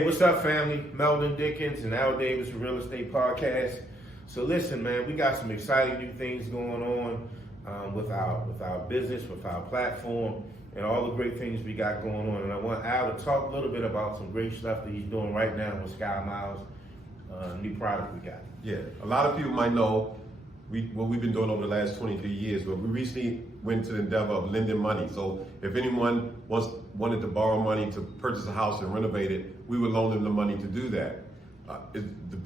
Hey, what's up, family? Meldon Dickens and Davis Real Estate Podcast. So listen, man, we got some exciting new things going on with our business, with our platform, and all the great things we got going on. And I want Al to talk a little bit about some great stuff that he's doing right now with Sky Miles, new product we got. Yeah, a lot of people might know what we've been doing over the last 23 years, but we recently went to the endeavor of lending money. So if anyone wanted to borrow money to purchase a house and renovate it, we would loan them the money to do that. The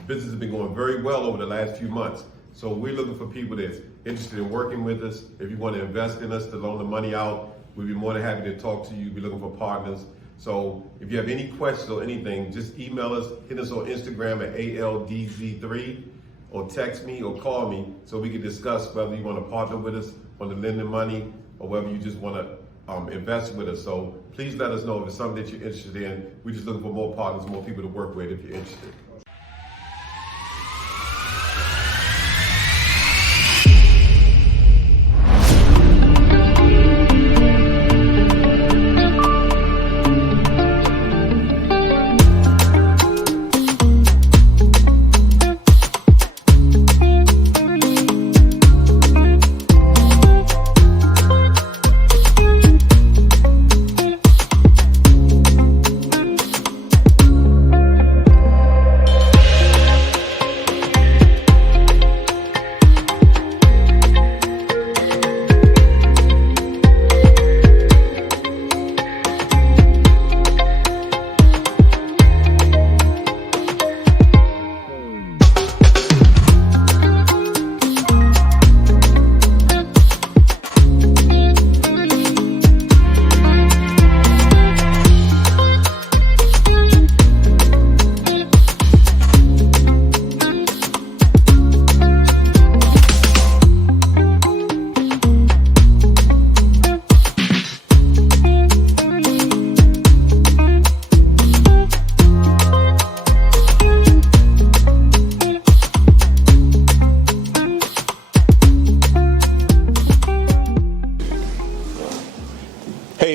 business has been going very well over the last few months. So we're looking for people that's interested in working with us. If you want to invest in us to loan the money out, we'd be more than happy to talk to you. We're looking for partners. So if you have any questions or anything, just email us, hit us on Instagram at ALDZ3, or text me or call me so we can discuss whether you want to partner with us on the lending money or whether you just want to invest with us. So please let us know if it's something that you're interested in. We're just looking for more partners, more people to work with if you're interested.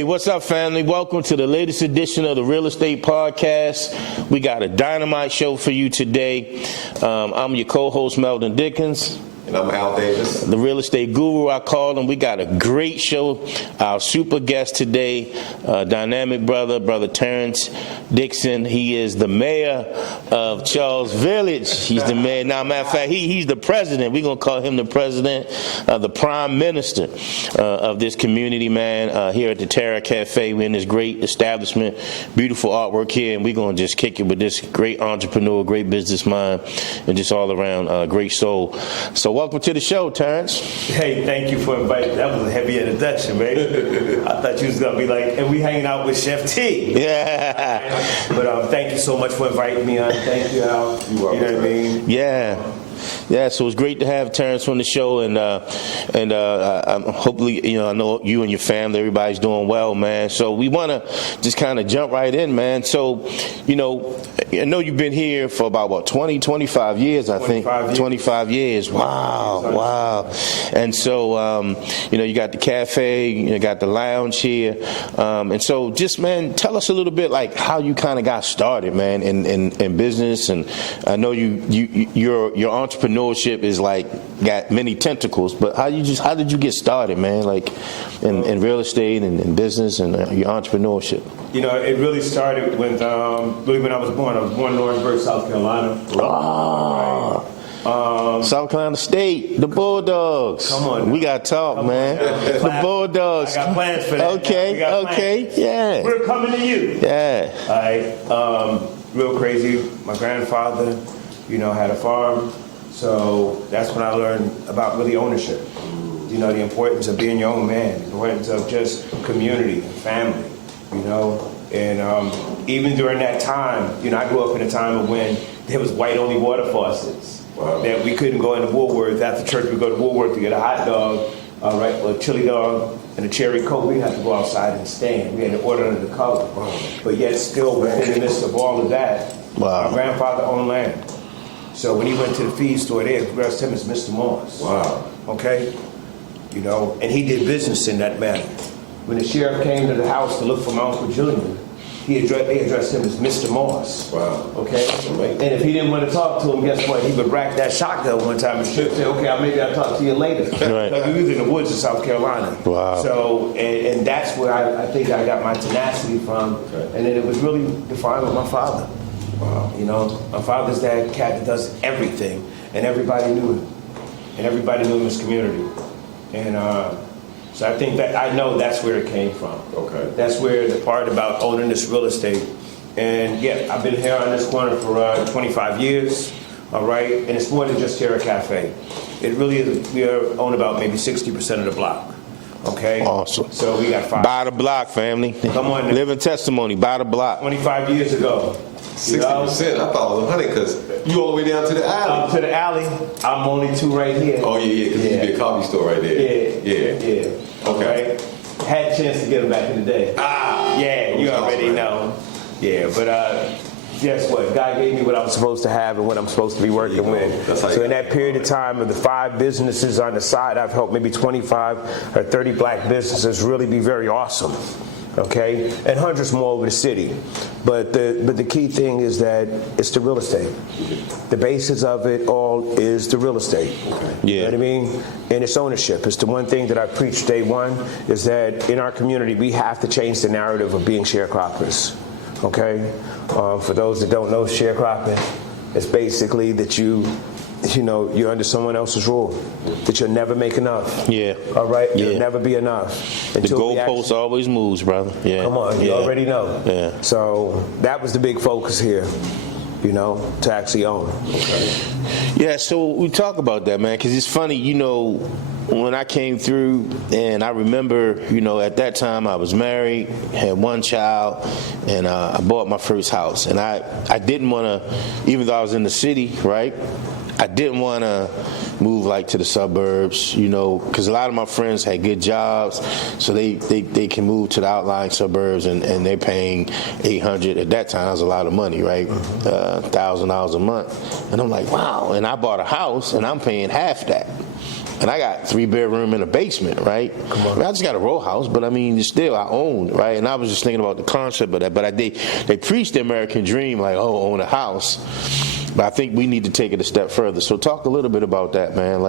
What's up, family? Welcome to the latest edition of the Real Estate Podcast. We got a dynamite show for you today. I'm your co-host, Meldon Dickens. And I'm Al Davis. The real estate guru, I call him. We got a great show. Our super guest today, dynamic brother Terrence Dixon. He is the mayor of Charles Village. He's the mayor. Now, matter of fact, he's the president. We're going to call him the president, the prime minister of this community, man, here at the Terra Cafe. We're in this great establishment, beautiful artwork here, and we're going to just kick it with this great entrepreneur, great business mind, and just all around great soul. So welcome to the show, Terence. Hey, thank you for inviting. That was a heavy introduction, man. I thought you was going to be like, and we hanging out with Chef T. Yeah. But thank you so much for inviting me on. Thank you, Al. You know what I mean? Yeah. Yeah, so it's great to have Terrence on the show, and hopefully, I know you and your family, everybody's doing well, man. So we want to just kind of jump right in, man. So, I know you've been here for about, 25 years, I think. 25 years. Wow. And so, you got the cafe, you got the lounge here. And so just, man, tell us a little bit, like, how you kind of got started, man, in business. And I know your entrepreneurship is got many tentacles, but how did you get started, man? Like in real estate and in business and your entrepreneurship. It really started when I was born. I was born in Orangeburg, South Carolina. South Carolina State, the Bulldogs. Come on, we got to talk, man. The Bulldogs. I got plans for that. Okay, yeah. We're coming to you. Yeah. All right. Real crazy. My grandfather, had a farm. So that's when I learned about really ownership. The importance of being your own man, the importance of just community and family, And even during that time, I grew up in a time of when there was white-only water faucets. Wow. That we couldn't go into Woolworth. After church, we'd go to Woolworth to get a hot dog, or a chili dog, and a cherry Coke. We had to go outside and stand. We had to order under the color. Wow. But yet still, within the midst of all of that, my grandfather owned land. So when he went to the feed store there, we asked him as Mr. Moss. Wow. Okay? And he did business in that manner. When the sheriff came to the house to look for my Uncle Julian, they addressed him as Mr. Moss. Wow. Okay? And if he didn't want to talk to him, guess what? He would rack that shotgun one time and say, okay, maybe I'll talk to you later. Right. Like we was in the woods of South Carolina. Wow. So, and that's where I think I got my tenacity from. Okay. And then it was really defined with my father. Wow. You know, my father's that cat that does everything, and everybody knew him. And everybody knew him in his community. And so I think that, I know that's where it came from. Okay. That's where the part about owning this real estate. And yeah, I've been here on this corner for 25 years, all right? And it's more than just Terra Cafe. It really is, we own about maybe 60% of the block, okay? Awesome. So we got 5. Buy the block, family. Come on now. Living testimony, buy the block. 25 years ago. 60%. I thought it was 100 because you all the way down to the alley. To the alley, I'm only 2 right here. Oh yeah, because there used to be a coffee store right there. Yeah. Okay. Right? Had a chance to get them back in the day. Yeah, you already know. Yeah, but guess what? God gave me what I was supposed to have and what I'm supposed to be working with. So in that period of time of the 5 businesses on the side, I've helped maybe 25 or 30 black businesses really be very awesome. Okay, and hundreds more over the city, but the key thing is that it's the real estate. The basis of it all is the real estate. Yeah. You know what I mean? And it's ownership. It's the one thing that I preached day one is that in our community we have to change the narrative of being sharecroppers. Okay, for those that don't know, sharecropping is basically that you're under someone else's rule, that you'll never make enough. Yeah. All right? Yeah. You'll never be enough. The goalpost always moves, brother. Yeah. Come on, you already know. Yeah. So that was the big focus here, to actually own. Yeah, so we talk about that, man, because it's funny, when I came through, and I remember, at that time I was married, had 1 child, and I bought my first house. And I didn't want to, even though I was in the city, right, I didn't want to move to the suburbs, because a lot of my friends had good jobs, so they can move to the outlying suburbs, and they're paying $800 at that time. That was a lot of money, right? $1,000 a month, and I'm like, wow. And I bought a house, and I'm paying half that. And I got 3-bedroom and a basement, right? I just got a row house, but still I owned, right? And I was just thinking about the concept of that. But they preached the American dream, own a house. But I think we need to take it a step further. So talk a little bit about that, man.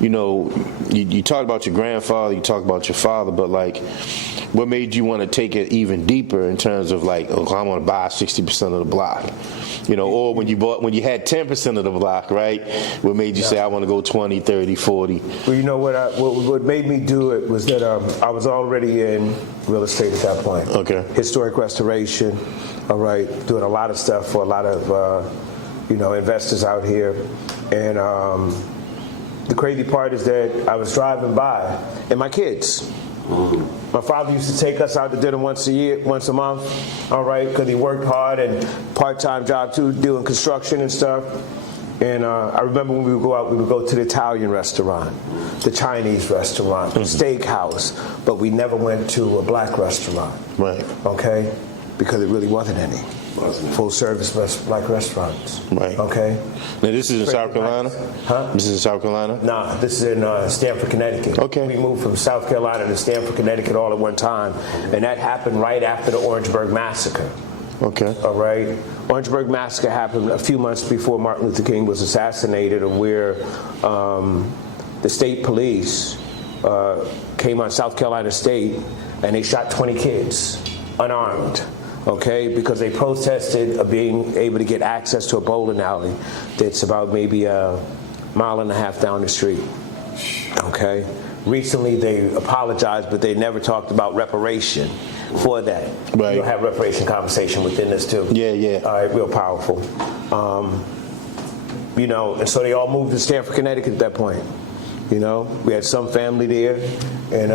You talked about your grandfather, you talked about your father, but what made you want to take it even deeper in terms of I want to buy 60% of the block? Or when you had 10% of the block, right? What made you say, I want to go 20, 30, 40? Well, what made me do it was that I was already in real estate at that point. Okay. Historic restoration, all right, doing a lot of stuff for a lot of, investors out here. And the crazy part is that I was driving by, and my kids, my father used to take us out to dinner once a month, all right, because he worked hard and part-time job too, doing construction and stuff. And I remember when we would go out, we would go to the Italian restaurant, the Chinese restaurant, the steakhouse, but we never went to a black restaurant, Right. okay, because it really wasn't any full-service black restaurants, Right. okay. Now this is in South Carolina? Huh? This is in South Carolina? Nah, this is in Stamford, Connecticut. Okay. We moved from South Carolina to Stamford, Connecticut all at one time, and that happened right after the Orangeburg Massacre. Okay. All right. Orangeburg Massacre happened a few months before Martin Luther King was assassinated, and where the state police came on South Carolina State, and they shot 20 kids unarmed. Okay, because they protested being able to get access to a bowling alley that's about maybe a mile and a half down the street. Okay, recently they apologized, but they never talked about reparation for that. Right. We'll have reparation conversation within this too. Yeah. All right, real powerful. And so they all moved to Stamford, Connecticut at that point. We had some family there, and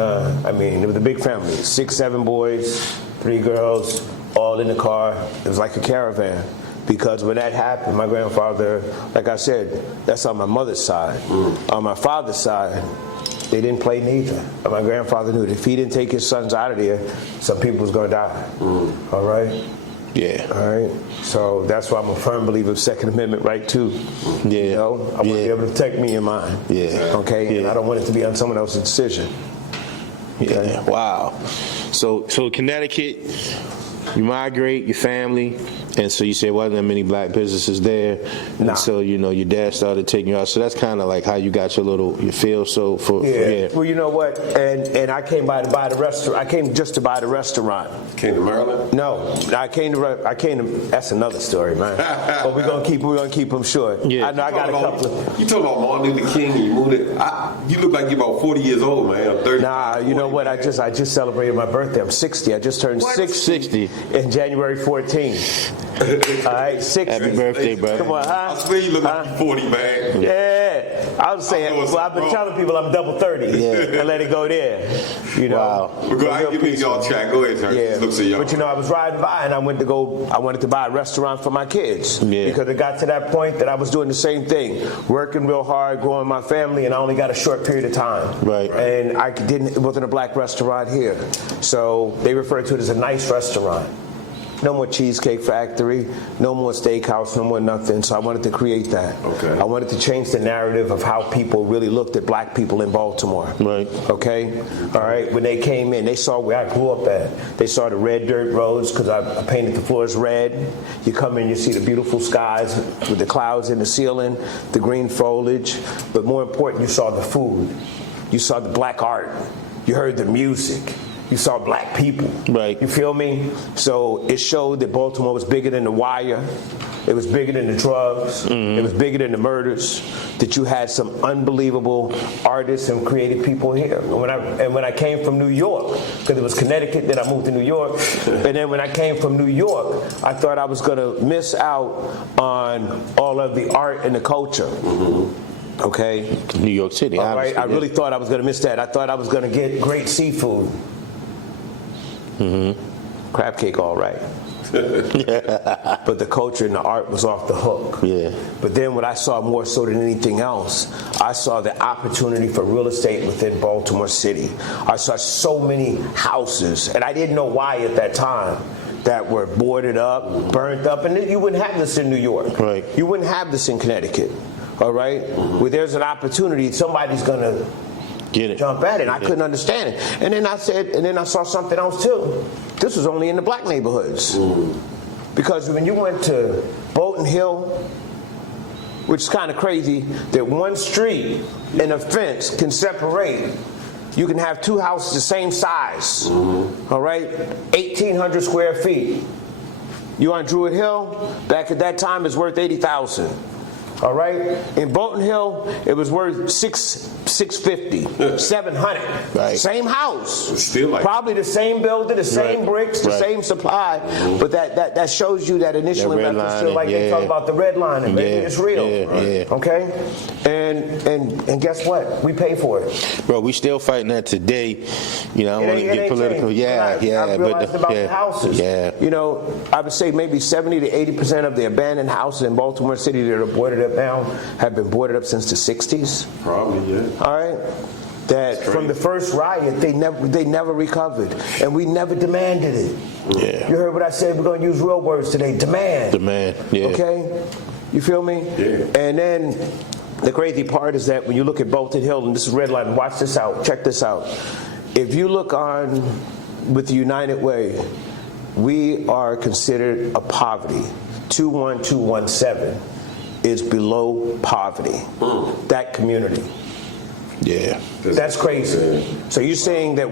it was a big family, 6, 7 boys, 3 girls, all in the car. It was like a caravan. Because when that happened, my grandfather, like I said, that's on my mother's side. On my father's side, they didn't play neither. And my grandfather knew that if he didn't take his sons out of there, some people was going to die. All right? Yeah. All right? So that's why I'm a firm believer of Second Amendment right too. Yeah. I want to be able to protect me and mine. Yeah. Okay? Yeah. And I don't want it to be on someone else's decision. Yeah. Wow. So Connecticut, you migrate, your family, and so you say wasn't that many black businesses there, Nah. and so your dad started taking you out. So that's kind of like how you got your feel. So Yeah. Well, you know what? And I came by to buy the restaurant. I came just to buy the restaurant. Came to Maryland? No, I came to. That's another story, man. But we're gonna keep them short. Yeah. I know I got a couple. You talking about Martin Luther King and you moved it. You look like you're about 40 years old, man. I'm 30. Nah, you know what? I just celebrated my birthday. I'm 60. I just turned 60 in January 14th. All right, 60. Happy birthday, bro. Come on, huh? I swear you look like you're 40, man. Yeah, I was saying. Well, I've been telling people I'm double 30. Yeah. And let it go there. You know. Wow. We're going to give you all track. Go ahead, Terrence. Yeah, Looks so young. but you know, I was riding by and I wanted to buy a restaurant for my kids. Yeah. Because it got to that point that I was doing the same thing, working real hard, growing my family, and I only got a short period of time. Right. And it wasn't a black restaurant here. So they referred to it as a nice restaurant. No more Cheesecake Factory, no more steakhouse, no more nothing. So I wanted to create that. Okay. I wanted to change the narrative of how people really looked at black people in Baltimore. Right. Okay? All right? When they came in, they saw where I grew up at. They saw the red dirt roads because I painted the floors red. You come in, you see the beautiful skies with the clouds in the ceiling, the green foliage. But more important, you saw the food. You saw the black art. You heard the music. You saw black people. Right. You feel me? So it showed that Baltimore was bigger than the wire. It was bigger than the drugs. Mm-hmm. It was bigger than the murders. That you had some unbelievable artists and creative people here. And when I came from New York, because it was Connecticut, then I moved to New York. And then when I came from New York, I thought I was going to miss out on all of the art and the culture. Mm-hmm. Okay? New York City. All right. Obviously, I really thought I was going to miss that. I thought I was going to get great seafood. Crab cake, all right. But the culture and the art was off the hook. Yeah. But then what I saw more so than anything else, I saw the opportunity for real estate within Baltimore City. I saw so many houses, and I didn't know why at that time, that were boarded up, burnt up, and you wouldn't have this in New York. Right. You wouldn't have this in Connecticut. All right? Where there's an opportunity, somebody's gonna Get it. jump at it. I couldn't understand it. And then I saw something else too. This was only in the black neighborhoods. Because when you went to Bolton Hill, which is kind of crazy, that one street and a fence can separate. You can have two houses the same size. All right? 1,800 square feet. You on Druid Hill, back at that time, it's worth $80,000. All right? In Bolton Hill, it was worth $650, $700. Right. Same house. Still like probably the same building, the same Right. bricks, the Right. same supply. But that shows you that initial That investment, still redlining, like they yeah. talk about the redlining, baby. Yeah, It's real. yeah, yeah. Okay? And guess what? We pay for it. Bro, we still fighting that today. You know, I don't want to It get ain't political. changed. Yeah, yeah, I realized about the houses. Yeah. You know, I would say maybe 70 to 80% of the abandoned houses in Baltimore City that are boarded up now have been boarded up since the 60s. Probably, yeah. All right? That from the first riot, they never recovered. And we never demanded it. Yeah. You heard what I said? We're going to use real words today. Demand. Demand, yeah. Okay? You feel me? Yeah. And then the crazy part is that when you look at Bolton Hill, and this is red line, watch this out, check this out. If you look on with the United Way, we are considered a poverty. 21217 is below poverty. That community. Yeah. That's crazy. So you're saying that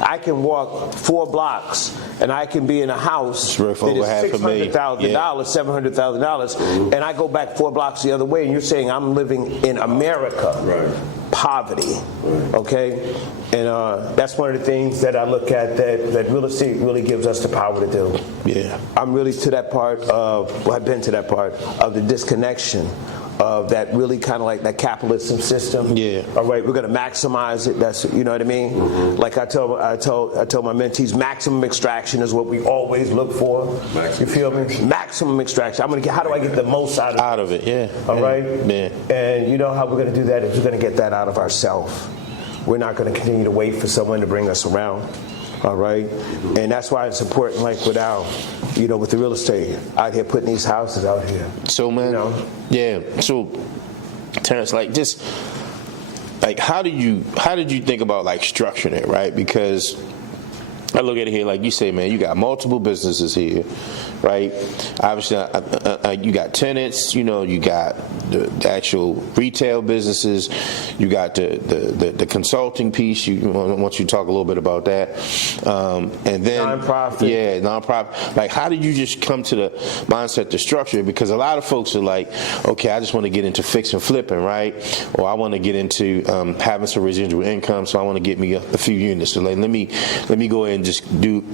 I can walk 4 blocks and I can be in a house It's worth that over half a million. is $600,000, $700,000, and I go back 4 blocks the other way, and you're saying I'm living in America. Right. Poverty. Okay? And that's one of the things that I look at that real estate really gives us the power to do. Yeah. I'm really to that part I've been to that part of the disconnection of that really kind of like that capitalism system. Yeah. All right, we're going to maximize it. That's, you know what I mean? Like I tell my mentees, maximum extraction is what we always look for. Maximum You feel me? Maximum extraction. How do I get the most out of it? Out of it, yeah. All right? Yeah. And you know how we're going to do that is we're going to get that out of ourselves. We're not going to continue to wait for someone to bring us around. All right? And that's why it's important, like with the real estate out here, putting these houses out here. So, man, yeah. So, Terrence, like, just, like, how did you think about, like, structuring it, right? Because I look at it here like you say, man, you got multiple businesses here, right? Obviously, you got tenants, you know, you got the actual retail businesses, you got the consulting piece. I want you to talk a little bit about that. And then nonprofit. Yeah, nonprofit. Like, how did you just come to the mindset to structure it? Because a lot of folks are like, okay, I just want to get into fix and flipping, right? Or I want to get into having some residual income, so I want to get me a few units. So like, let me go ahead and just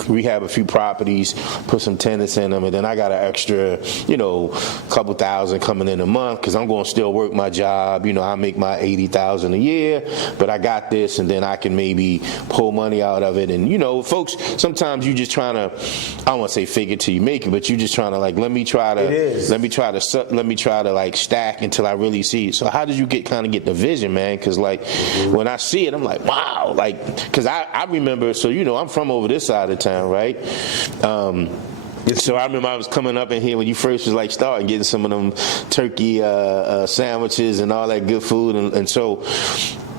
rehab a few properties, put some tenants in them, and then I got an extra, you know, couple thousand coming in a month because I'm going to still work my job. You know, I make my $80,000 a year, but I got this, and then I can maybe pull money out of it. And you know, folks, sometimes you just trying to, I don't want to say fake it till you make it, but you just trying to like, let me try to like stack until I really see it. So how did you get the vision, man? Because like when I see it, I'm like, wow, like, because I remember, so you know, I'm from over this side of town, right? So I remember I was coming up in here when you first was like starting getting some of them turkey sandwiches and all that good food, and so.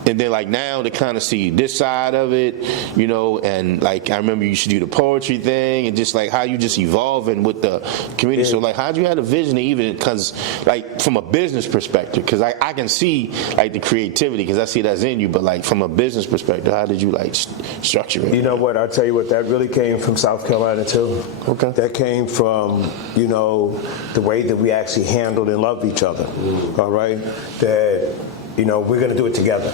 And then like now to kind of see this side of it, you know, and like I remember you used to do the poetry thing and just like how you just evolving with the community. Yeah. So like how'd you have a vision to even, because like from a business perspective, because I can see like the creativity because I see that's in you, but like from a business perspective, how did you like structure it? You know what, I'll tell you what, that really came from South Carolina too. Okay. That came from, you know, the way that we actually handled and loved each other. All right? That, you know, we're going to do it together.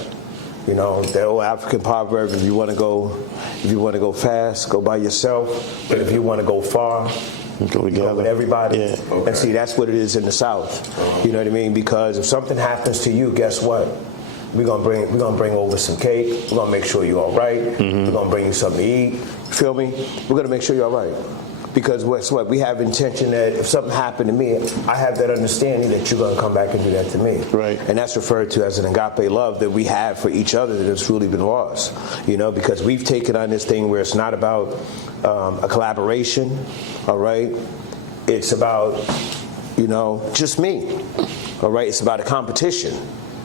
You know, the old African proverb, if you want to go fast, go by yourself. But if you want to go far, go together. Go with everybody. Yeah. Okay. And see, that's what it is in the South. You know what I mean? Because if something happens to you, guess what? We're gonna bring over some cake. We're gonna make sure you're all right. Mm-hmm. We're gonna bring you something to eat. Feel me? We're gonna make sure you're all right. Because guess what? We have intention that if something happened to me, I have that understanding that you're going to come back and do that to me. Right. And that's referred to as an agape love that we have for each other that has truly been lost. You know, because we've taken on this thing where it's not about a collaboration, all right? It's about, you know, just me, all right? It's about a competition.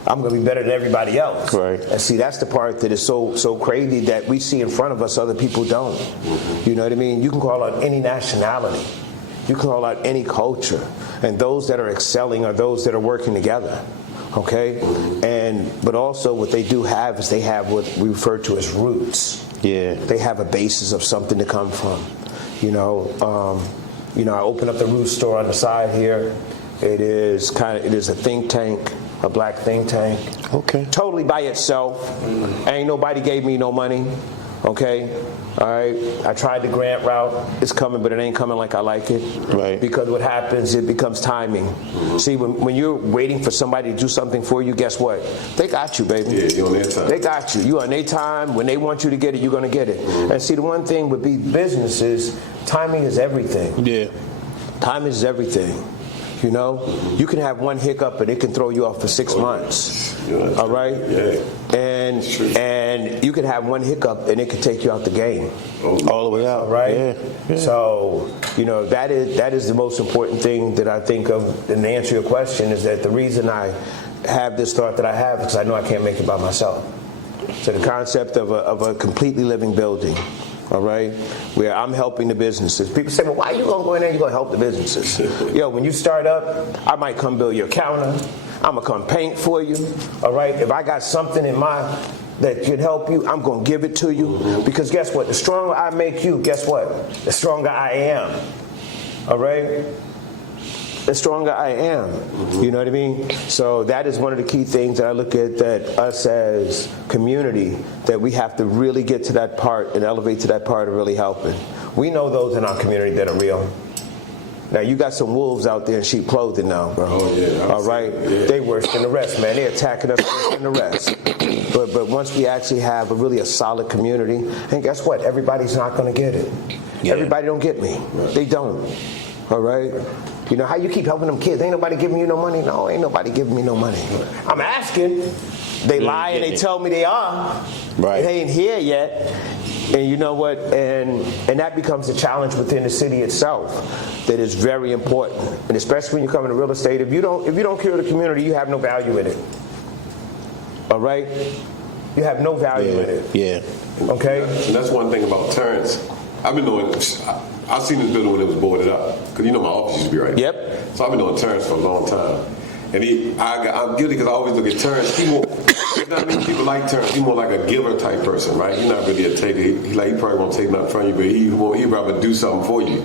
I'm going to be better than everybody else. Right. And see, that's the part that is so crazy that we see in front of us, other people don't. Mm-hmm. You know what I mean? You can call out any nationality. You can call out any culture. And those that are excelling are those that are working together. Okay? But also what they do have is they have what we refer to as roots. Yeah. They have a basis of something to come from. You know, I opened up the Root store on the side here. It is a think tank. A black think tank. Okay. Totally by itself. Ain't nobody gave me no money. Okay. All right. I tried the grant route. It's coming, but it ain't coming like I like it. Right. Because what happens, it becomes timing. Mm-hmm. See, when you're waiting for somebody to do something for you, guess what? They got you, baby. Yeah, you're on their time. They got you. You on their time. When they want you to get it, you're gonna get it. Mm-hmm. And see, the one thing with these businesses, timing is everything. Yeah. Timing is everything. You know, you can have one hiccup and it can throw you off for 6 months. Yeah, all right? Yeah. And you can have one hiccup and it can take you out the game. All the way out. Right? Yeah. Yeah. So, you know, that is the most important thing that I think of, and to answer your question, is that the reason I have this thought that I have is because I know I can't make it by myself. So the concept of a completely living building, all right, where I'm helping the businesses. People say, well, why are you going to go in there and you're going to help the businesses? Yo, when you start up, I might come build your counter. I'm going to come paint for you, all right? If I got something in mind that can help you, I'm going to give it to you. Because guess what? The stronger I make you, guess what? The stronger I am, all right? The stronger I am. You know what I mean? So that is one of the key things that I look at, that us as community, that we have to really get to that part and elevate to that part of really helping. We know those in our community that are real. Now, you got some wolves out there in sheep clothing now, bro. Oh, yeah. All right? Yeah. They worse than the rest, man. They're attacking us worse than the rest. But once we actually have a solid community, and guess what? Everybody's not going to get it. Yeah. Everybody don't get me. Right. They don't. All right? You know, how you keep helping them kids? Ain't nobody giving you no money? No, ain't nobody giving me no money. I'm asking. They lie and they tell me they are. Right. They ain't here yet. And you know what? And that becomes a challenge within the city itself that is very important. And especially when you come into real estate, if you don't cure the community, you have no value in it. All right? you have no value in it. Yeah. Okay? And that's one thing about Terrence. I've been doing, I've seen this building when it was boarded up. Because you know my office used to be right there. Yep. So I've been doing Terrence for a long time. And I'm guilty because I always look at Terrence. There's not many people like Terrence. He's more like a giver type person, right? He's not really a taker. He probably won't take nothing from you, but he'd rather do something for you.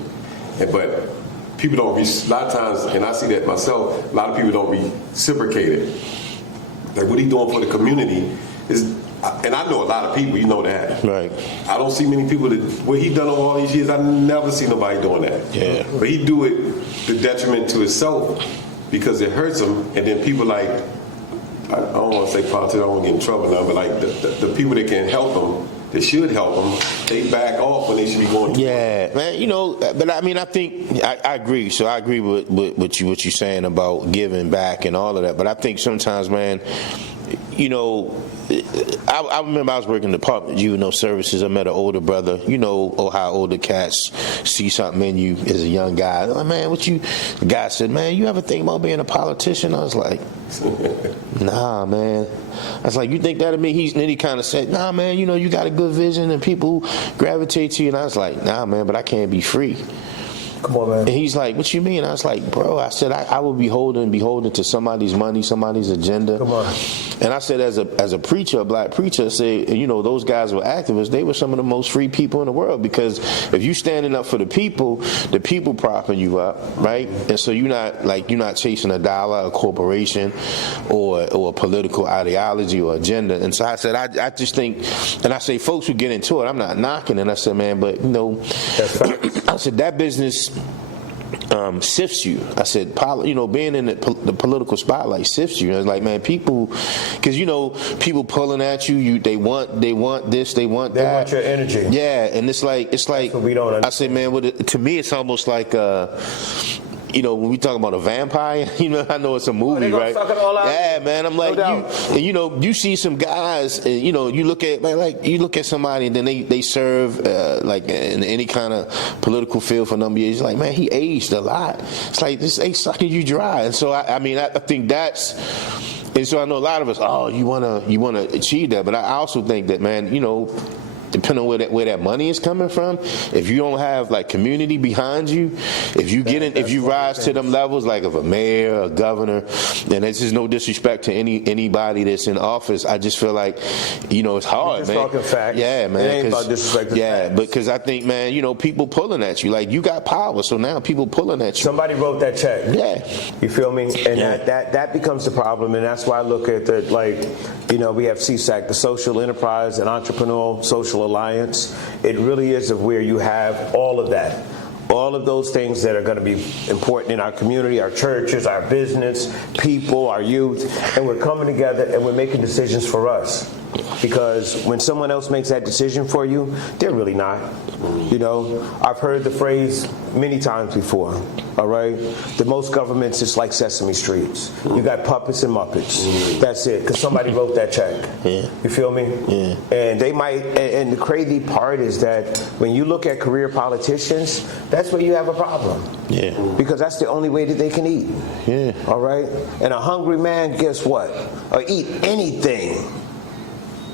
But people don't, a lot of times, and I see that myself, a lot of people don't reciprocate it. Like what he doing for the community is, and I know a lot of people, you know that. Right. I don't see many people that, what he done over all these years, I never see nobody doing that. Yeah. But he do it to detriment to himself because it hurts him, and then people like, I don't want to say politics, I don't want to get in trouble now, but like the people that can help him, that should help them, they back off when they should be going. Yeah, man. You know, but I mean, I think I agree. So I agree with what you're saying about giving back and all of that. But I think sometimes, man, you know, I remember I was working in the Department of Juvenile Services. I met an older brother. You know how older cats see something in you as a young guy. Like, man, the guy said, man, you ever think about being a politician? I was like, nah, man. I was like, you think that of me? Then he kind of said, nah, man, you know, you got a good vision and people gravitate to you. And I was like, nah, man, but I can't be free. Come on, man. And he's like, what you mean? I was like, bro, I said, I will be beholden to somebody's money, somebody's agenda. Come on. And I said, as a preacher, a black preacher, I said, you know, those guys were activists. They were some of the most free people in the world, because if you standing up for the people propping you up, right? And so you're not chasing a dollar, a corporation, or a political ideology or agenda. And so I said, I just think, and I say, folks who get into it, I'm not knocking. And I said, man, but you know, I said that business sifts you. I said, you know, being in the political spotlight sifts you. I was like, man, people, because you know, people pulling at you. They want this, they want that. They want your energy. Yeah, and it's like we don't understand. I said, man, to me, it's almost like. You know, when we talk about a vampire, you know, I know it's a movie, right? Suck it all out. Yeah, man. I'm like, you know, you see some guys, and, you know, you look at somebody, and then they serve like in any kind of political field for a number of years. You're like, man, he aged a lot. It's like this ain't sucking you dry. And so I mean, I think that's. And so I know a lot of us. Oh, you wanna achieve that, but I also think that, man, you know, depending on where that money is coming from, if you don't have like community behind you, if you rise to them levels like of a mayor, a governor, and this is no disrespect to anybody that's in office, I just feel like, you know, it's hard, man. Talking facts. Yeah, man. It ain't about disrespect. Yeah, because I think, man, you know, people pulling at you, like you got power, so now people pulling at you. Somebody wrote that check. Yeah. You feel me? And Yeah. that becomes the problem, and that's why I look at the, like, you know, we have CSAC, the Social Enterprise and Entrepreneurial Social Alliance. It really is of where you have all of that. All of those things that are going to be important in our community, our churches, our business, people, our youth, and we're coming together and we're making decisions for us. Because when someone else makes that decision for you, they're really not. You know, I've heard the phrase many times before, all right? The most governments is like Sesame Streets. You got puppets and muppets. That's it, because somebody wrote that check. Yeah. You feel me? Yeah. And they might, and the crazy part is that when you look at career politicians, that's where you have a problem. Yeah. Because that's the only way that they can eat. Yeah. All right? And a hungry man, guess what? Or eat anything.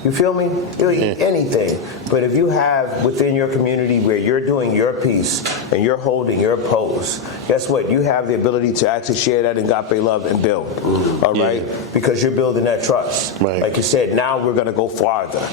You feel me? You'll eat anything. But if you have within your community where you're doing your piece and you're holding your post, guess what? You have the ability to actually share that agape love and build. All right? Because you're building that trust. Right. Like you said, now we're going to go farther.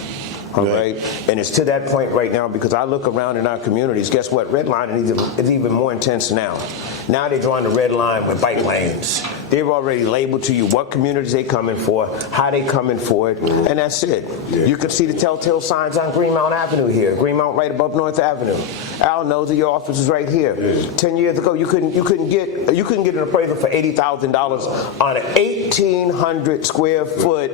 All right. And it's to that point right now because I look around in our communities. Guess what? Redlining is even more intense now. Now they're drawing the red line with bike lanes. They've already labeled to you what communities they coming for, how they coming for it, and that's it. Yeah. You can see the telltale signs on Greenmount Avenue here. Greenmount right above North Avenue. Al knows that your office is right here. Yeah. 10 years ago, you couldn't get an appraisal for $80,000 on an 1,800 square foot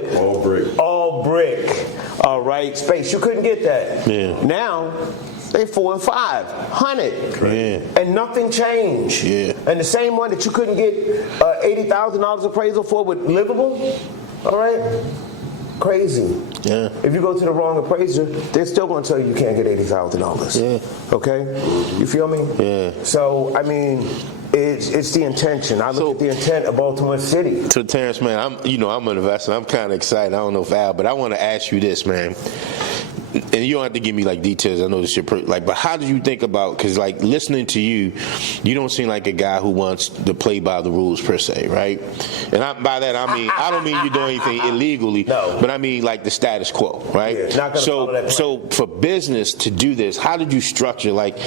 all brick. All right, space. You couldn't get that. Yeah. Now, they 4 and 5, 100, and nothing changed. Yeah. And the same one that you couldn't get $80,000 appraisal for with livable, all right, crazy. Yeah. If you go to the wrong appraiser, they're still going to tell you can't get $80,000. Yeah. Okay. You feel me? Yeah. So I mean, It's the intention. I look at the intent of Baltimore City. So Terrence, man, I'm an investor. I'm kind of excited. I don't know if Al, but I want to ask you this, man. And you don't have to give me like details. I know this but how do you think about? Because like listening to you, you don't seem like a guy who wants to play by the rules per se, right? And by that I mean I don't mean you're doing anything illegally, no. But I mean like the status quo, right? Yeah, not gonna follow that plan. So for business to do this, how did you structure? Like,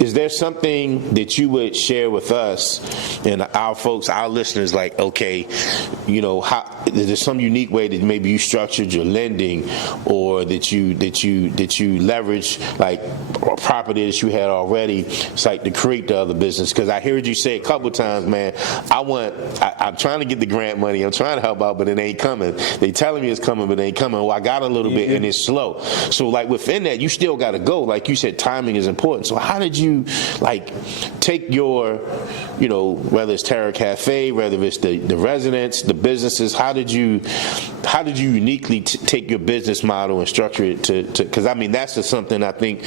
is there something that you would share with us and our folks, our listeners? Like, okay, how is there some unique way that maybe you structured your lending, or that you leverage like a property that you had already, it's like to create the other business? Because I heard you say a couple times, man, I'm trying to get the grant money, I'm trying to help out, but it ain't coming. They telling me it's coming, but it ain't coming. Well, I got a little bit and it's slow. So like within that, you still got to go. Like you said, timing is important. So how did you like take your, whether it's Terra Cafe, whether it's the residents, the businesses, how did you uniquely take your business model and structure it to because I mean that's just something I think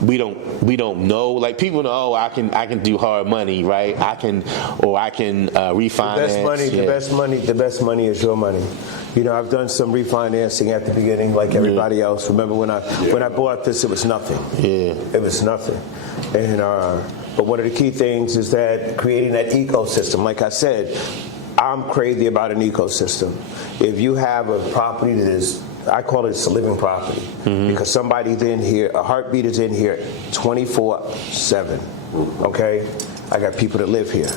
we don't know. Like people know, oh, I can do hard money, right? I can refinance. The best money is your money. I've done some refinancing at the beginning, like everybody else. Remember when I bought this, it was nothing. Yeah, it was nothing. And but one of the key things is that creating that ecosystem. Like I said, I'm crazy about an ecosystem. If you have a property that is, I call it a living property, because somebody's in here, a heartbeat is in here 24/7, okay? I got people that live here,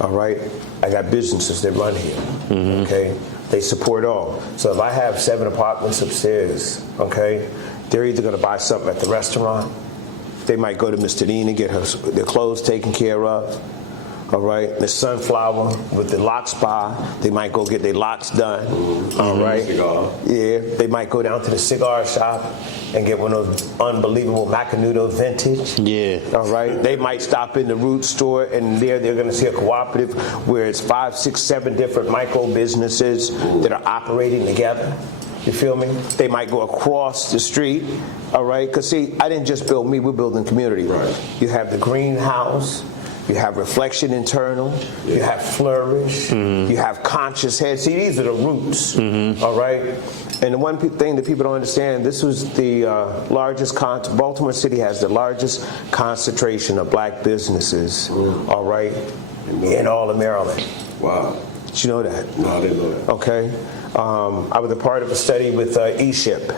all right? I got businesses that run here, okay? They support all. So if I have 7 apartments upstairs, okay, they're either gonna buy something at the restaurant, they might go to Miss Dean and get their clothes taken care of, all right? The Sunflower with the lock spa, they might go get their locks done, all right? Cigar. Yeah, they might go down to the cigar shop and get one of those unbelievable Macanudo vintage. Yeah. All right? They might stop in the root store, and there they're going to see a cooperative where it's 5, 6, 7 different micro businesses that are operating together. You feel me? They might go across the street, all right? Because, see, I didn't just build me, we're building community. Right. You have the greenhouse, you have Reflection Internal, you have Flourish, you have Conscious Head. See, these are the roots, all right? And the one thing that people don't understand, this was the largest, Baltimore City has the largest concentration of black businesses, all right, in all of Maryland. Wow. Did you know that? No, I didn't know that. Okay. I was a part of a study with eShip,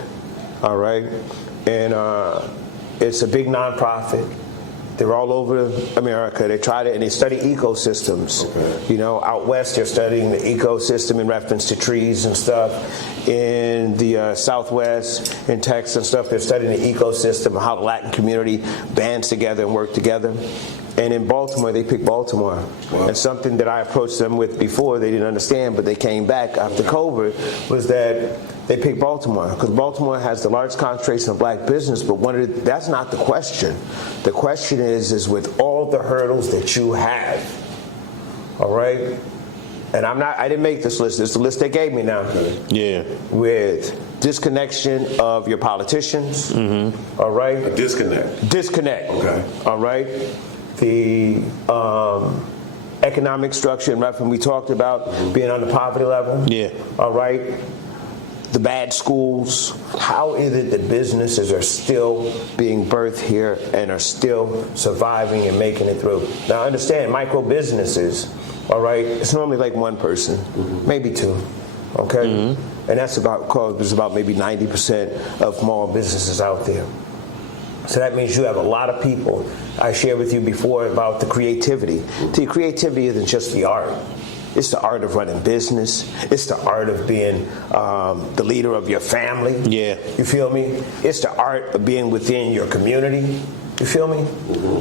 all right? And it's a big nonprofit. They're all over America. They try to, and they study ecosystems. Okay. Out west, they're studying the ecosystem in reference to trees and stuff. In the Southwest, in Texas and stuff, they're studying the ecosystem, how the Latin community bands together and work together. And in Baltimore, they picked Baltimore. Wow. And something that I approached them with before, they didn't understand, but they came back after COVID, was that they picked Baltimore, because Baltimore has the largest concentration of black business, but that's not the question. The question is with all the hurdles that you have, all right? And I didn't make this list. This is the list they gave me now. Yeah. With disconnection of your politicians, all right? A disconnect. Disconnect. Okay. All right? The economic structure and reference we talked about, being on the poverty level. Yeah. All right? The bad schools. How is it that businesses are still being birthed here and are still surviving and making it through? Now, understand, micro businesses, all right, it's normally like one person, maybe 2, okay? And that's about maybe 90% of small businesses out there. So that means you have a lot of people. I shared with you before about the creativity. See, creativity isn't just the art. It's the art of running business. It's the art of being the leader of your family. Yeah. You feel me? It's the art of being within your community. You feel me?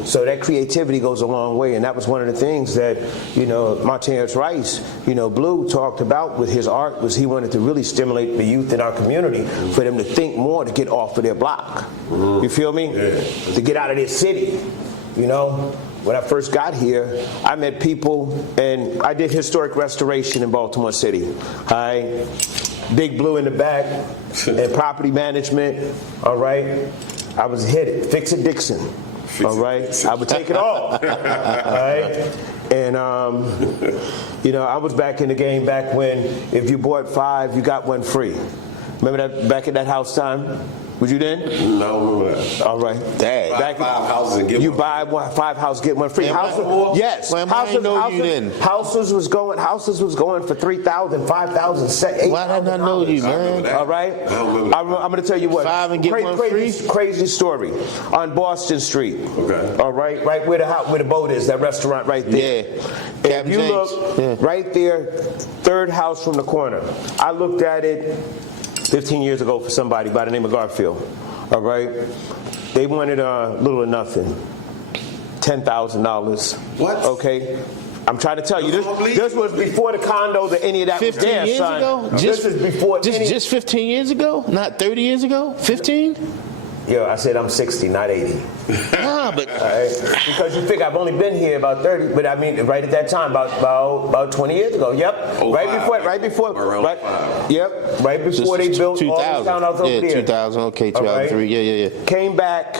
So that creativity goes a long way, and that was one of the things that, Terrence Rice, Blue talked about with his art, was he wanted to really stimulate the youth in our community for them to think more, to get off of their block. You feel me? Yeah. To get out of their city. When I first got here, I met people, and I did historic restoration in Baltimore City. Big Blue in the back, and property management, all right? I was hit it, fix it Dixon, all right? I would take it all right? And, you know, I was back in the game back when if you bought 5, you got 1 free. Remember that back at that house time? Was you then? No, I don't remember that. All right. Dang. Buy 5 houses and get You one. buy 5 houses, get 1 free. Man, Yes. man, I didn't know you then. Houses was going for $3,000, $5,000, $8,000. Why did I know you, I remember man? that. All right. I don't remember that. I'm going to tell you what. 5 and get 1 free? Crazy story on Boston Street. Okay. All right. Right where the boat is, that restaurant right there. Yeah. If Captain you James. look Yeah. right there, 3rd house from the corner. I looked at it 15 years ago for somebody by the name of Garfield. All right. They wanted little or nothing. $10,000. What? Okay. I'm trying to tell you, That's unbelievable. this was before the condo that any of that was 15 there, years son. ago? This is before any. Just 15 years ago? Not 30 years ago? 15? Yo, I said I'm 60, not 80. Nah, but All right? Because you think I've only been here about 30, but I mean right at that time, about 20 years ago. Yep. Oh, right five. before. Around Right. 5. Yep. Right before they built all the 2000. townhouses over Yeah, there. 2000. Okay, All right? 2003. Yeah. Came back.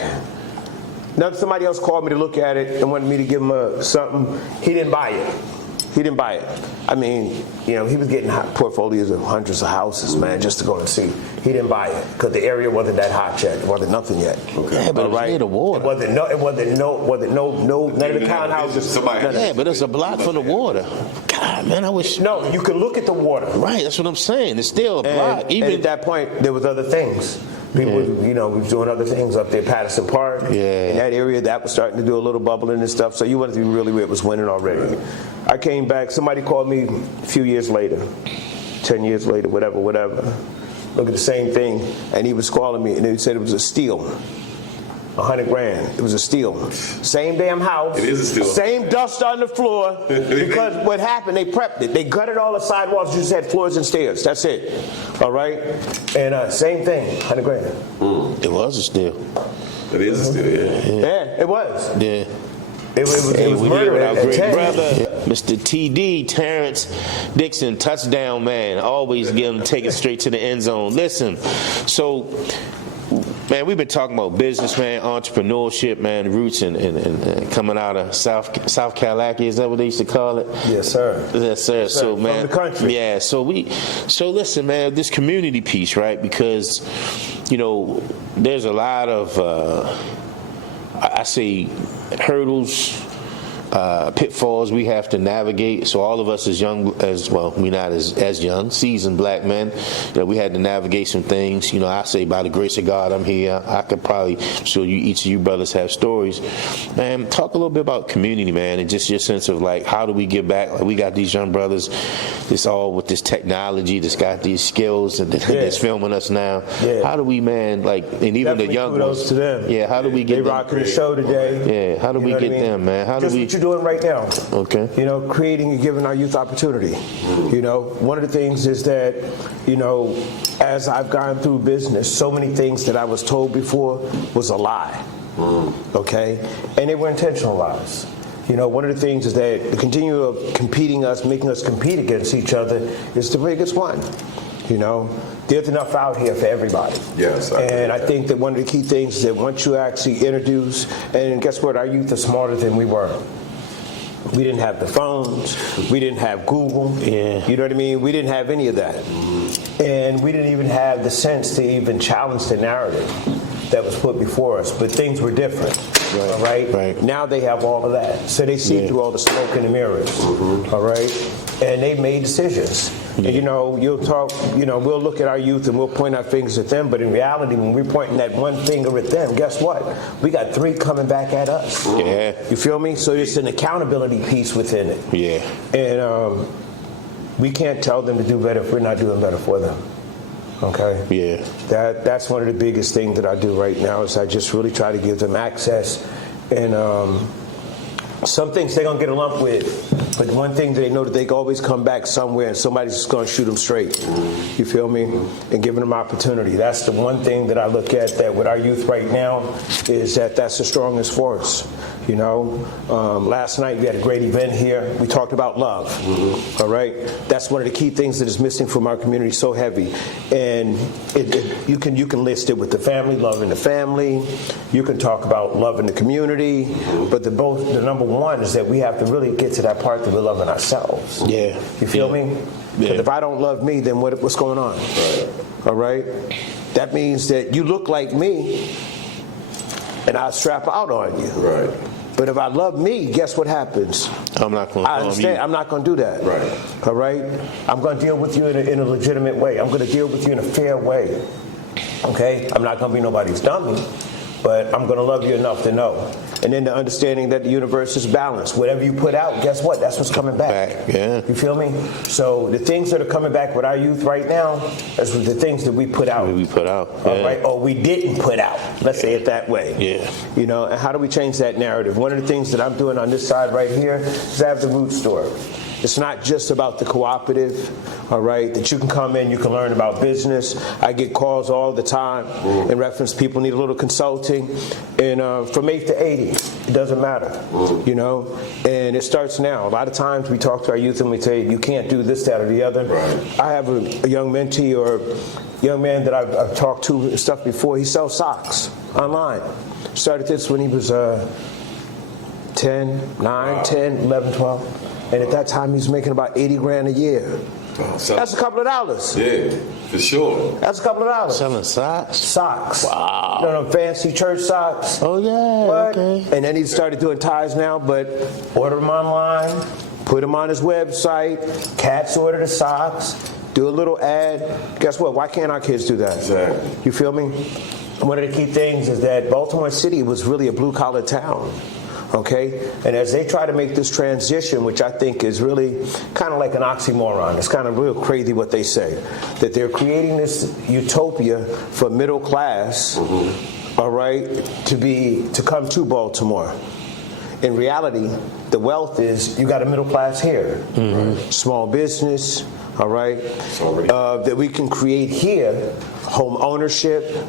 Now somebody else called me to look at it and wanted me to give him something. He didn't buy it. He didn't buy it. I mean, you know, he was getting portfolios of hundreds of houses, man, just to go and see. He didn't buy it because the area wasn't that hot yet. It wasn't nothing yet. Okay. Yeah, but All it was right? near the water. It wasn't none of the townhouses. Somebody- none of Yeah, that. but it's a block from the water. God, man, I wish. No, you can look at the water. Right, that's what I'm saying. It's still a block. And Even at that point, there was other things. People, you know, we was doing other things up there, Patterson Park. Yeah. In that area, that was starting to do a little bubbling and stuff. So you wanted to be really where it was winning already. I came back. Somebody called me a few years later, 10 years later, whatever. Look at the same thing, and he was calling me, and he said it was a steal. $100,000. It was a steal. Same damn house. It is a steal. Same dust on the floor. Because what happened, they prepped it. They gutted all the sidewalks, just had floors and stairs. That's it. All right? And same thing, $100,000. it was a steal. It is a steal, yeah. Yeah, it was. Yeah. It was Hey, we here murder with our at great 10. brother, Mr. TD, Terrence Dixon, touchdown man. Always take it straight to the end zone. Listen, so, man, we've been talking about business, man, entrepreneurship, man, roots and coming out of South Carolina. Is that what they used to call it? Yes, sir. Yes, sir. So, From man, the country. yeah. So listen, man, this community piece, right? Because, you know, there's a lot of, I say, hurdles, pitfalls we have to navigate. So all of us as young, we're not as young, seasoned black men, you know, we had to navigate some things. You know, I say by the grace of God, I'm here. I could probably show you, each of you brothers have stories. Man, talk a little bit about community, man, and just your sense of like, how do we give back? Like, we got these young brothers, this all with this technology, that's got these skills, and that's filming us now. Yeah. How do we, man, like, and even Definitely the young kudos ones. to them. Yeah, how do we They get them? rocking the show today. Yeah, how do You we know what get I mean? them, man? How do Just we? what you're doing right now. Okay. You know, creating and giving our youth opportunity. You know, one of the things is that, you know, as I've gone through business, so many things that I was told before was a lie. Okay? And they were intentional lies. You know, one of the things is that the continue of making us compete against each other is the biggest one. You know, there's enough out here for everybody. Yes, I and I agree. think that one of the key things is that once you actually introduce, and guess what, our youth are smarter than we were. We didn't have the phones. We didn't have Google. Yeah. You know what I mean? We didn't have any of that. And we didn't even have the sense to even challenge the narrative that was put before us. But things were different. Right. All right? Right. Now they have all of that. So they see through all the smoke in the mirrors. All right? And they made decisions. And, you know, you'll talk, you know, we'll look at our youth and we'll point our fingers at them. But in reality, when we're pointing that one finger at them, guess what? We got 3 coming back at us. Yeah. You feel me? So it's an accountability piece within it. Yeah. And we can't tell them to do better if we're not doing better for them. Okay? Yeah. That's one of the biggest things that I do right now is I just really try to give them access. And some things they're going to get a lump with. But one thing they know that they can always come back somewhere and somebody's just going to shoot them straight. You feel me? And giving them opportunity. That's the one thing that I look at that with our youth right now is that that's the strongest force. You know, last night we had a great event here. We talked about love. All right, that's one of the key things that is missing from our community, so heavy. And you can list it with the family, love in the family. You can talk about love in the community. But the number one is that we have to really get to that part that we're loving ourselves. Yeah. You feel me? Yeah. Because if I don't love me, then what's going on? Right. All right. That means that you look like me, and I'll strap out on you. Right. But if I love me, guess what happens? I'm not going to I understand. I'm not going to do that. Right. All right? I'm going to deal with you in a legitimate way. I'm going to deal with you in a fair way. Okay? I'm not going to be nobody's dummy, but I'm going to love you enough to know. And then the understanding that the universe is balanced. Whatever you put out, guess what? That's what's coming back. Yeah. You feel me? So the things that are coming back with our youth right now, that's the things that we put out. We put out. All right? Or we didn't put out. Let's say it that way. Yeah. You know, and how do we change that narrative? One of the things that I'm doing on this side right here is I have the root store. It's not just about the cooperative, all right, that you can come in, you can learn about business. I get calls all the time in reference people need a little consulting. And from 8 to 80, it doesn't matter, you know. And it starts now. A lot of times we talk to our youth and we say, you can't do this, that, or the other. Right. I have a young mentee or young man that I've talked to and stuff before. He sells socks online. Started this when he was 10, 9, 10, 11, 12. And at that time, he was making about 80 grand a year. Oh, That's a couple of dollars. Yeah, for sure. That's a couple of dollars. Selling socks? Socks. Wow. You know them fancy church socks? Oh, yeah. What? Okay. And then he started doing ties now, but order them online, put them on his website. Cats order the socks, do a little ad. Guess what? Why can't our kids do that? Exactly. You feel me? One of the key things is that Baltimore City was really a blue-collar town. Okay? And as they try to make this transition, which I think is really kind of like an oxymoron, it's kind of real crazy what they say, that they're creating this utopia for middle class, all right, to come to Baltimore. In reality, the wealth is you got a middle class here, small business, all right, that we can create here, home ownership.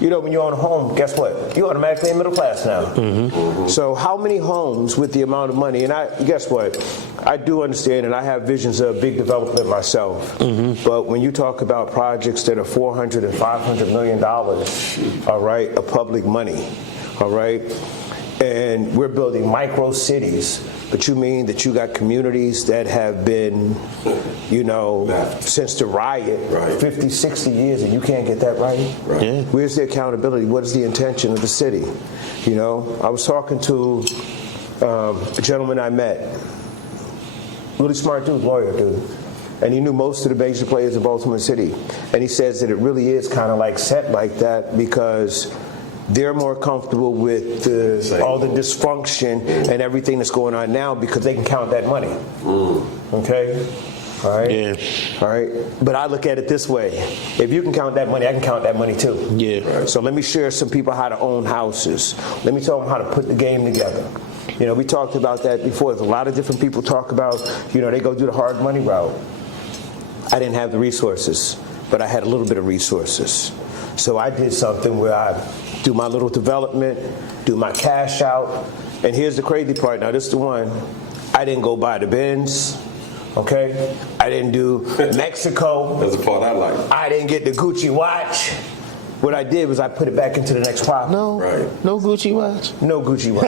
You know, when you own a home, guess what? You automatically in middle class now. So how many homes with the amount of money? And guess what? I do understand, and I have visions of big development myself. But when you talk about projects that are $400 and $500 million, all right, of public money, all right, and we're building micro cities. But you mean that you got communities that have been, you know, since the riot, 50, 60 years, and you can't get that right? Yeah. Where's the accountability? What is the intention of the city? You know, I was talking to a gentleman I met, really smart dude, lawyer dude, and he knew most of the major players in Baltimore City. And he says that it really is kind of like set like that because they're more comfortable with all the dysfunction and everything that's going on now because they can count that money. Okay? All right? Yeah. All right? But I look at it this way. If you can count that money, I can count that money too. Yeah. So let me share some people how to own houses. Let me tell them how to put the game together. You know, we talked about that before. There's a lot of different people talk about, you know, they go do the hard money route. I didn't have the resources, but I had a little bit of resources. So I did something where I do my little development, do my cash out. And here's the crazy part. Now, this is the one. I didn't go buy the Benz, okay? I didn't do Mexico. That's the part I like. I didn't get the Gucci watch. What I did was I put it back into the next property. No Gucci watch? No Gucci watch.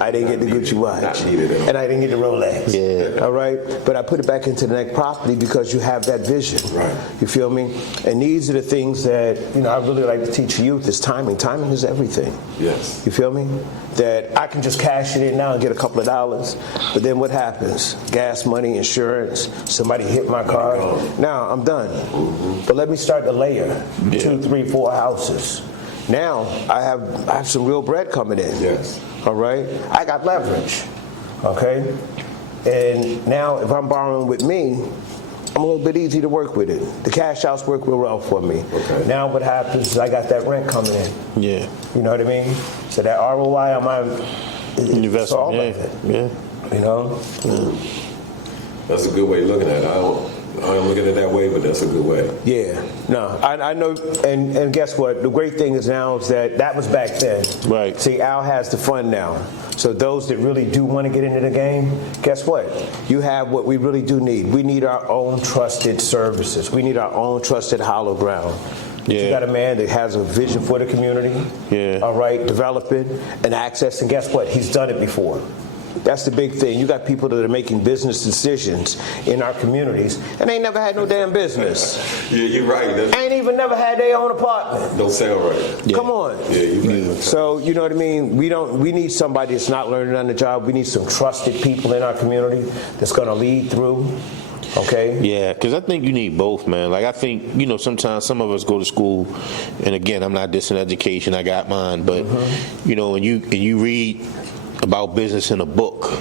I didn't get the Gucci watch. Not needed at all. And I didn't get the Rolex. Yeah. All right? But I put it back into the next property because you have that vision. Right. You feel me? And these are the things that, you know, I really like to teach youth is timing. Timing is everything. Yes. You feel me? That I can just cash it in now and get a couple of dollars. But then what happens? Gas money, insurance, somebody hit my car. Now I'm done. But let me start to layer 2, 3, 4 houses. Now I have some real bread coming in. Yes. All right? I got leverage. Okay? And now if I'm borrowing with me, I'm a little bit easy to work with it. The cash outs work real well for me. Okay. Now what happens is I got that rent coming in. Yeah. You know what I mean? So that ROI on my Investment. Yeah. Yeah. You know? That's a good way of looking at it. don't look at it that way, but that's a good way. Yeah, no, I know, and guess what? The great thing is now is that was back then. Right. See, Al has the fund now. So those that really do want to get into the game, guess what? You have what we really do need. We need our own trusted services. We need our own trusted hollow ground. Yeah. You got a man that has a vision for the community. Yeah. All right, develop it and access, and guess what? He's done it before. That's the big thing. You got people that are making business decisions in our communities, and they never had no damn business. Yeah, you're right. Ain't even never had their own apartment. Don't sound right. Yeah. Come on. Yeah, you're right. So you know what I mean? We need somebody that's not learning on the job. We need some trusted people in our community that's going to lead through. Okay. Yeah, because I think you need both, man. Like I think, sometimes some of us go to school, and again, I'm not dissing education. I got mine, but when you read about business in a book,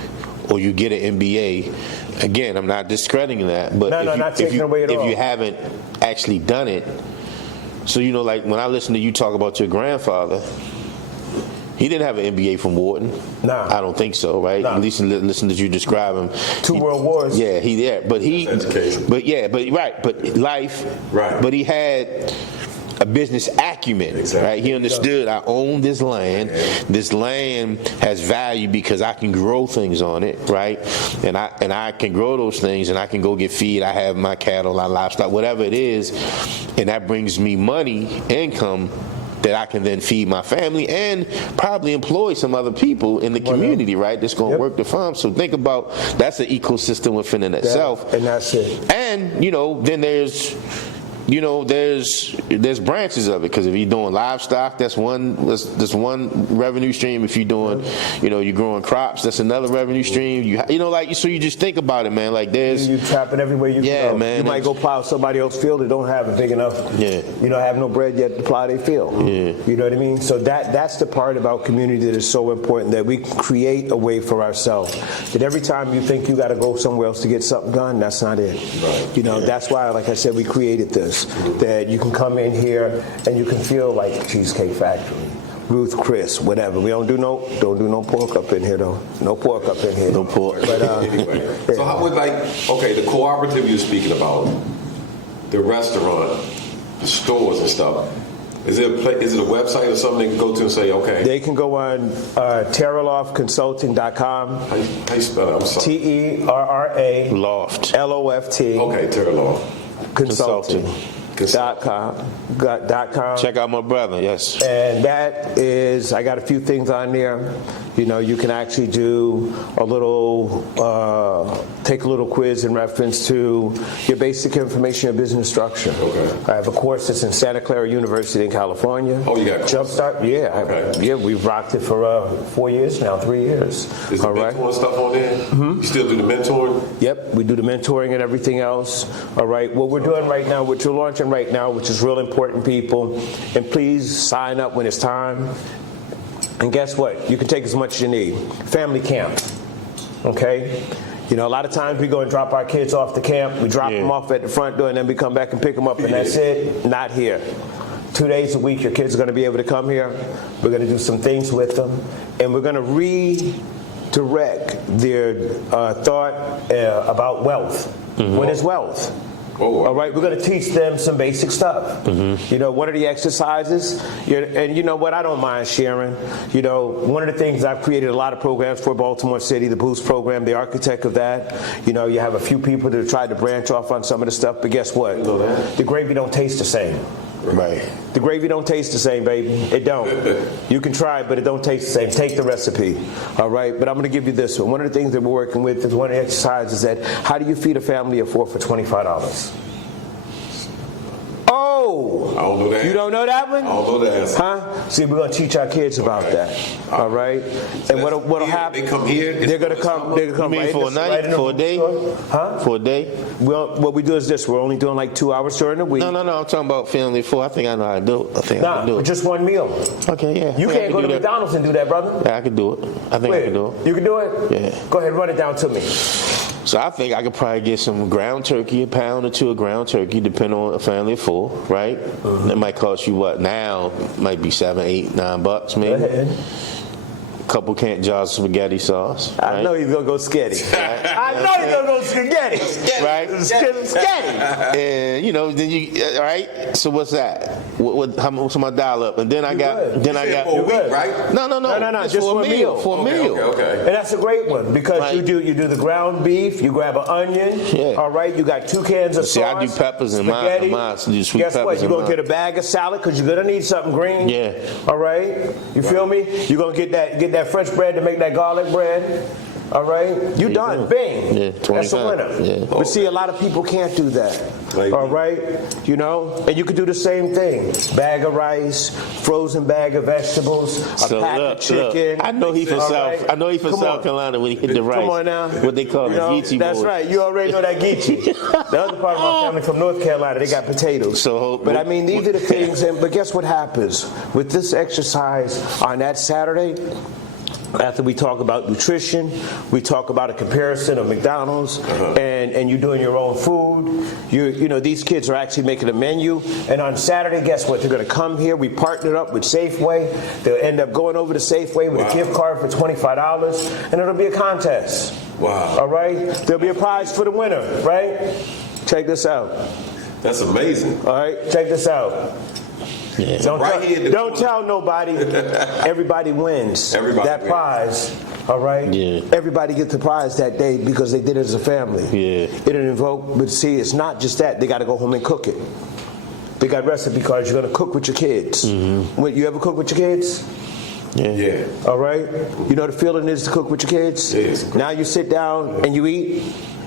or you get an MBA. Again, I'm not discrediting that, but if you haven't actually done it, so like when I listen to you talk about your grandfather, he didn't have an MBA from Wharton. Nah. I don't think so, right? Nah. At least listen to you describe him. 2 World Wars. Yeah, but life. Right. But he had a business acumen, exactly. Right? He understood I own this land. This land has value because I can grow things on it, right? And I can grow those things, and I can go get feed. I have my cattle, my livestock, whatever it is, and that brings me money, income that I can then feed my family and probably employ some other people in the community, right? That's going to work the farm. So think about that's an ecosystem within itself, and that's it. And then there's branches of it, because if you're doing livestock, that's one revenue stream. If you're doing, you're growing crops, that's another revenue stream. So you just think about it, man. Like you tapping everywhere you go. Man. You might go plow somebody else's field that don't have it big enough. Yeah. You don't have no bread yet to plow their field. Yeah. You know what I mean? So that's the part about community that is so important, that we create a way for ourselves. That every time you think you got to go somewhere else to get something done, that's not it. Right. That's why, like I said, we created this. That you can come in here and you can feel like Cheesecake Factory, Ruth Chris, whatever. We don't do no pork up in here though. No pork up in here. No pork. But anyway, so how would the cooperative you're speaking about, the restaurant, the stores and stuff? Is it a website or something they can go to and say, okay? They can go on terraloftconsulting.com. How you spell it? I'm sorry. TERRA Loft. LOFT. Okay, Terra Law. Consulting. .com. Check out my brother, yes. And that is, I got a few things on there. You can actually do a little, take a little quiz in reference to your basic information, your business structure. Okay. I have a course that's in Santa Clara University in California. Oh, you got a course? Jumpstart, yeah. Okay. We've rocked it for 4 years now, 3 years. Is the mentoring stuff on there? Mm-hmm. You still do the mentoring? Yep, we do the mentoring and everything else. All right, what we're doing right now, what you're launching right now, which is real important, people, and please sign up when it's time. And guess what? You can take as much as you need. Family camp, okay? A lot of times we go and drop our kids off the camp. We drop them off at the front door, and then we come back and pick them up, and that's it. Not here. 2 days a week, your kids are going to be able to come here. We're going to do some things with them, and we're going to redirect their thought about wealth. Mm-hmm. What is wealth? Oh. All right, we're going to teach them some basic stuff. Mm-hmm. What are the exercises? And you know what? I don't mind sharing. One of the things I've created a lot of programs for Baltimore City, the Boost program, the architect of that. You have a few people that have tried to branch off on some of the stuff, but guess what? The gravy don't taste the same. Right. The gravy don't taste the same, baby. It don't. You can try it, but it don't taste the same. Take the recipe. All right? But I'm going to give you this one. One of the things that we're working with is one of the exercises that how do you feed a family of 4 for $25? Oh! I don't know that. You don't know that one? I don't know that. Huh? See, we're going to teach our kids about that. All right? And what'll happen? They come here? They're going to come. They're going to come You mean for a night? For a day? Huh? For a day? Well, what we do is this. We're only doing like 2 hours during the week. No. I'm talking about family of 4. I think I know how to do it. I can do it. Just one meal. Okay, yeah. You can't go to McDonald's and do that, brother. Yeah, I can do it. I think I can do it. You can do it? Yeah. Go ahead, run it down to me. So I think I could probably get some ground turkey, a pound or two of ground turkey, depending on a family of 4, right? That might cost you what now? Might be $7, $8, $9 maybe. Go ahead. couple jars of spaghetti sauce. Right? I know he's gonna go sketty. I know he's gonna go spaghetti. Right? Sketty. And then you, all right. So what's that? How much my dial up? And then I got, for a week, right? No. It's just for a meal. For a meal. Okay. And that's a great one because Right. you do the ground beef. You grab an onion. Yeah. All right. You got 2 cans of See, sauce. I do peppers in mine. spaghetti. Mine, so do sweet Guess peppers what? in You're gonna mine. get a bag of salad because you're gonna need something green. Yeah. All right. You feel me? You're gonna get that French bread to make that garlic bread. All right. You done. go. Bing. Yeah, That's a 25. winner. Yeah. But see, a lot of people can't do that. Maybe. All right. And you could do the same thing. Bag of rice, frozen bag of vegetables, a pack of chicken. I know he from All South. right? I know he from Come South on. Carolina when he hit the rice. Come on now. What they call You it, know, Geechee that's boys. right. You already know that Geechee. The other part of my family from North Carolina, they got potatoes. But I mean, these are the things. But guess what happens with this exercise on that Saturday? After we talk about nutrition, we talk about a comparison of McDonald's, and you're doing your own food. These kids are actually making a menu. And on Saturday, guess what? They're going to come here. We partnered up with Safeway. They'll end up going over to Safeway with a gift card for $25, and it'll be a contest. Wow. All right? There'll be a prize for the winner, right? Check this out. That's amazing. All right? Check this out. Yeah. Don't tell nobody. Everybody wins that prize. All right? Yeah. Everybody gets the prize that day because they did it as a family. Yeah. It'll invoke, but see, it's not just that. They got to go home and cook it. They got recipe cards. You're going to cook with your kids. Mm-hmm. You ever cook with your kids? Yeah. All right? You know what the feeling is to cook with your kids? Yes. Now you sit down and you eat.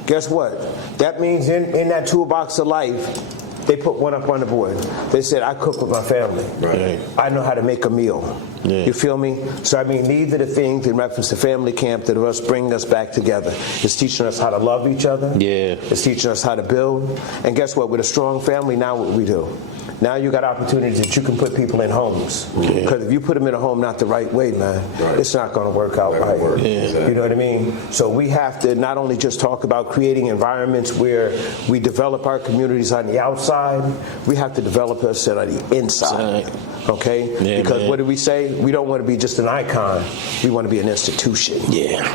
Guess what? That means in that toolbox of life, they put one up on the board. They said, I cook with my family. Right. I know how to make a meal. Yeah. You feel me? So, I mean, these are the things in reference to family camp that us bring us back together. It's teaching us how to love each other. Yeah. It's teaching us how to build. And guess what? With a strong family, now what we do? Now you got opportunities that you can put people in homes. Because if you put them in a home not the right way, man, it's not going to work out right. Yeah. You know what I mean? So we have to not only just talk about creating environments where we develop our communities on the outside, we have to develop us on the inside. Okay? Yeah, because man. what did we say? We don't want to be just an icon. We want to be an institution. Yeah.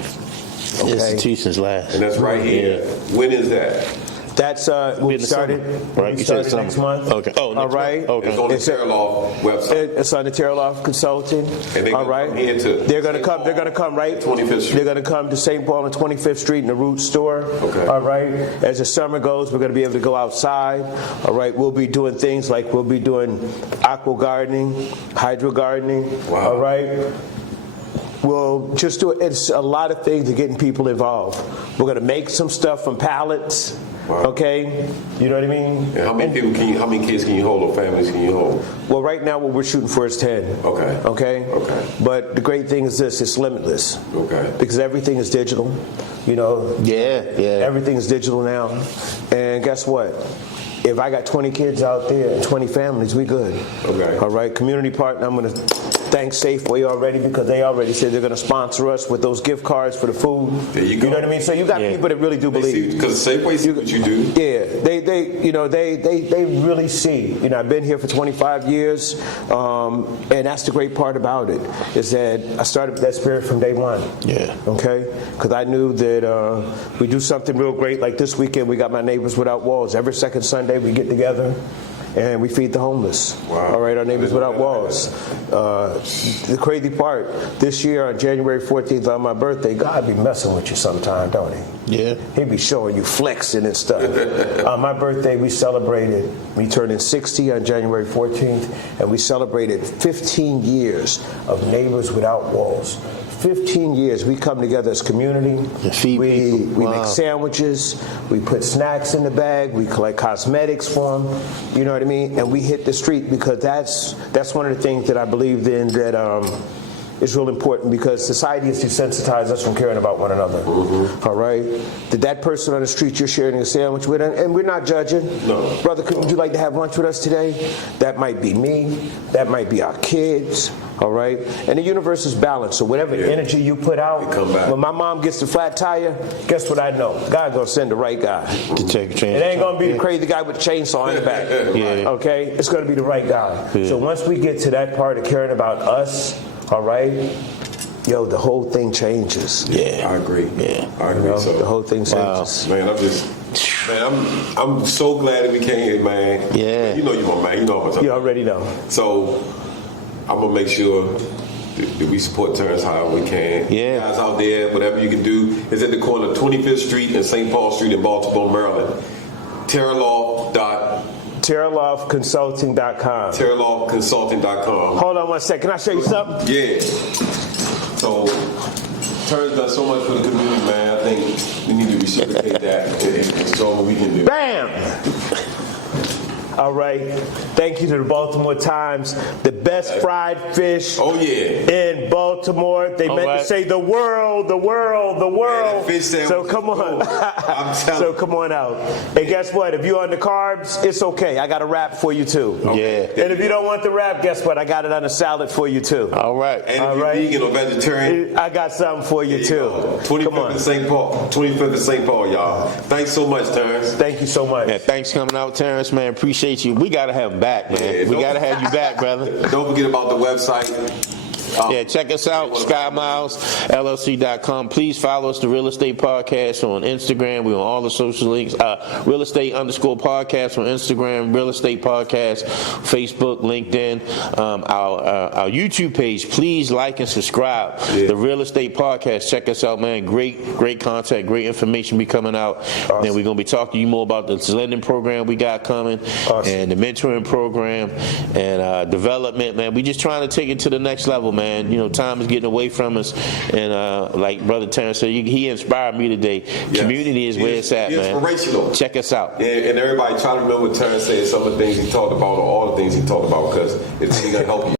Okay? Institutions last. And that's right here. Yeah. When is that? That's we started. Right? We started next month. Okay. Oh, all right. Okay. It's on the Terra website. It's on the Terra Loft Consulting. And all right. They're going to come. They're going to come right. 25th Street. They're going to come to St. Paul and 25th Street in the Root store. Okay. All right. As the summer goes, we're going to be able to go outside. All right. We'll be doing things like we'll be doing aqua gardening, hydro gardening. Wow. All right. We'll just do it. It's a lot of things to getting people involved. We're going to make some stuff from pallets. Wow. Okay, you know what I mean? And how many how many kids can you hold or families can you hold? Well, right now what we're shooting for is 10. Okay. Okay. But the great thing is this: it's limitless. Okay. Because everything is digital. You know. Yeah. Everything is digital now, and guess what? If I got 20 kids out there, 20 families, we good. Okay. All right. Community partner. I'm going to thank Safeway already because they already said they're going to sponsor us with those gift cards for the food. There you go. You know what I mean? So you got people that really do believe. Because Safeway see what you do. Yeah, they really see. You know, I've been here for 25 years, and that's the great part about it is that I started with that spirit from day one. Yeah. Okay, because I knew that we do something real great. Like this weekend, we got my Neighbors Without Walls. Every second Sunday, we get together. And we feed the homeless. Wow. All right, our Neighbors Without Walls. The crazy part, this year on January 14th on my birthday, God be messing with you sometime, don't he? Yeah. He be showing you flexing and stuff. On my birthday, we celebrated, we turned in 60 on January 14th, and we celebrated 15 years of Neighbors Without Walls. 15 years we come together as community. Feed people. We Wow. make sandwiches. We put snacks in the bag. We collect cosmetics for them. You know what I mean? And we hit the street because that's one of the things that I believed in that is real important because society has desensitized us from caring about one another. Mm-hmm. All right? That person on the street you're sharing a sandwich with, and we're not judging. No. Brother, would you like to have lunch with us today? That might be me. That might be our kids. All right? And the universe is balanced. So whatever energy you put out, come back. when my mom gets the flat tire, guess what I know? God's going to send the right guy. To take a chance. It ain't going to be the crazy guy with the chainsaw in the back. Yeah. Okay? It's going to be the right guy. Yeah. So once we get to that part of caring about us, all right, yo, the whole thing changes. Yeah, I agree. Yeah, I agree. You know, So, the whole thing changes. man, I'm so glad that we came here, man. Yeah. You know you my man. You know what I'm talking You about. already know. So I'm gonna make sure that we support Terrence however we can. Yeah. Guys out there, whatever you can do. It's at the corner of 25th Street and St. Paul Street in Baltimore, Maryland. TerraLoftConsulting.com. TerraLawConsulting.com. Hold on one second. Can I show you something? Yeah. So Terrence done so much for the community, man. I think we need to reciprocate that and show what we can do. Bam! All right. Thank you to the Baltimore Times. The best fried fish Oh yeah. in Baltimore. They meant right. to say the world, the world, the world. that fish sandwich So come is on. gold. I'm telling So you. come on out. And guess what? If you're on the carbs, it's okay. I got a wrap for you too. Yeah. And if you don't want the wrap, guess what? I got it on a salad for you too. All right. And All if you're right. vegan or vegetarian, I got something for you too. Come 25th on. and St. Paul. 25th and St. Paul, y'all. Thanks so much, Terrence. Thank you so much. Man, thanks for coming out, Terrence, man. Appreciate you. We got to have him back, man. Yeah, We got to have you back, brother. Don't forget about the website. Yeah, check us out, SkyMilesLLC.com. Please follow us, the Real Estate Podcast, on Instagram. We're on all the social links. Real Estate _podcast on Instagram, Real Estate Podcast, Facebook, LinkedIn. Our YouTube page, please like and subscribe. Yeah. The Real Estate Podcast. Check us out, man. Great content, great information be coming out. Awesome. Then we're going to be talking to you more about the lending program we got coming, Awesome. and the mentoring program, and development, man. We just trying to take it to the next level, man. You know, time is getting away from us, and like Brother Terrence said, he inspired me today. Yes. Community is where it's at, man. Inspirational. Check us out. And everybody try to remember what Terrence said, some of the things he talked about, or all the things he talked about, because it's going to help you.